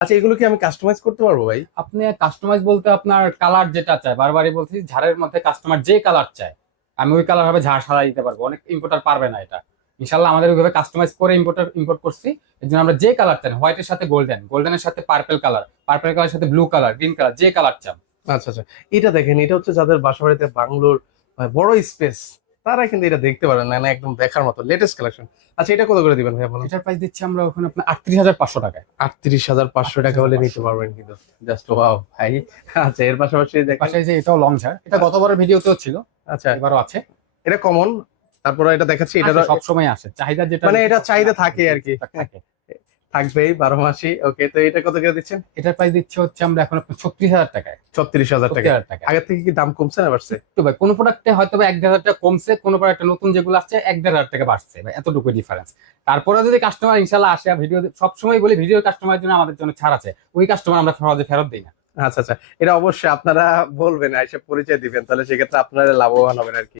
আচ্ছা, এগুলো কি আমি কাস্টমাইজ করতে পারবো ভাই? আপনি কাস্টমাইজ বলতে আপনার কালার যেটা চাই, বারবারই বলছি, ঝাড়ের মধ্যে কাস্টমার যে কালার চায় আমি ওই কালার ভাবে ঝাড় সারা দিতে পারবো। অনেক ইম্পোর্টার পারবে না এটা। ইনশাল্লাহ আমাদের ওইভাবে কাস্টমাইজ করে ইম্পোর্ট করছি। এর জন্য আমরা যে কালার চান, হোয়াইটের সাথে গোল্ডেন, গোল্ডেনের সাথে পার্পল কালার, পার্পল কালারের সাথে ব্লু কালার, গ্রিন কালার, যে কালার চান। আচ্ছা আচ্ছা, এটা দেখেন, এটা হচ্ছে যাদের বাসা বাড়িতে বাংলোর বড় স্পেস, তারা কিন্তু এটা দেখতে পারেন না, না একদম দেখার মতো লেটেস্ট কালেকশন। আচ্ছা, এটা কত করে দিবেন ভাই বলুন? এটার প্রাইস দিচ্ছি আমরা ওখানে আপনার 38,500 টাকায়। 38,500 টাকা হলে নিতে 38,500। পারবেন কিন্তু। জাস্ট ওয়াও ভাই। আচ্ছা, এর পাশাপাশি দেখেন। পাশে যে এটাও লং ঝাড়, এটা গতবারের ভিডিওতেও ছিল, আচ্ছা, এবারও আছে। এটা কমন। তারপরে এটা দেখাচ্ছি, এটা সব সময় আসে, চাহিদা যেটা মানে এটা সবসময় চাহিদা আসে, থাকে আর কি, থাকে। থাকবেই 12 মাসই। ওকে, তো এটা কত করে দিচ্ছেন? এটার প্রাইস দিচ্ছে হচ্ছে আমরা এখন আপনার 36,000 টাকায়। 36,000 টাকা। 36,000 টাকায়। আগের থেকে কি দাম কমছে না বাড়ছে? তো ভাই কোনো প্রোডাক্টে হয়তো বা 1-1,500 টাকা কমছে, কোনো প্রোডাক্টে নতুন যেগুলো আসছে 1-1,500 টাকা বাড়ছে ভাই, এতটুকু ডিফারেন্স। তারপরে যদি কাস্টমার ইনশাল্লাহ আসে, ভিডিও সবসময় বলি ভিডিও কাস্টমারের জন্য আমাদের জন্য ছাড় আছে, ওই কাস্টমার আমরা সহজে ফেরত দিই না। আচ্ছা আচ্ছা, এটা অবশ্যই আপনারা বলবেন, এসে পরিচয় দিবেন, তাহলে সেক্ষেত্রে আপনারা লাভবান হবেন আর কি।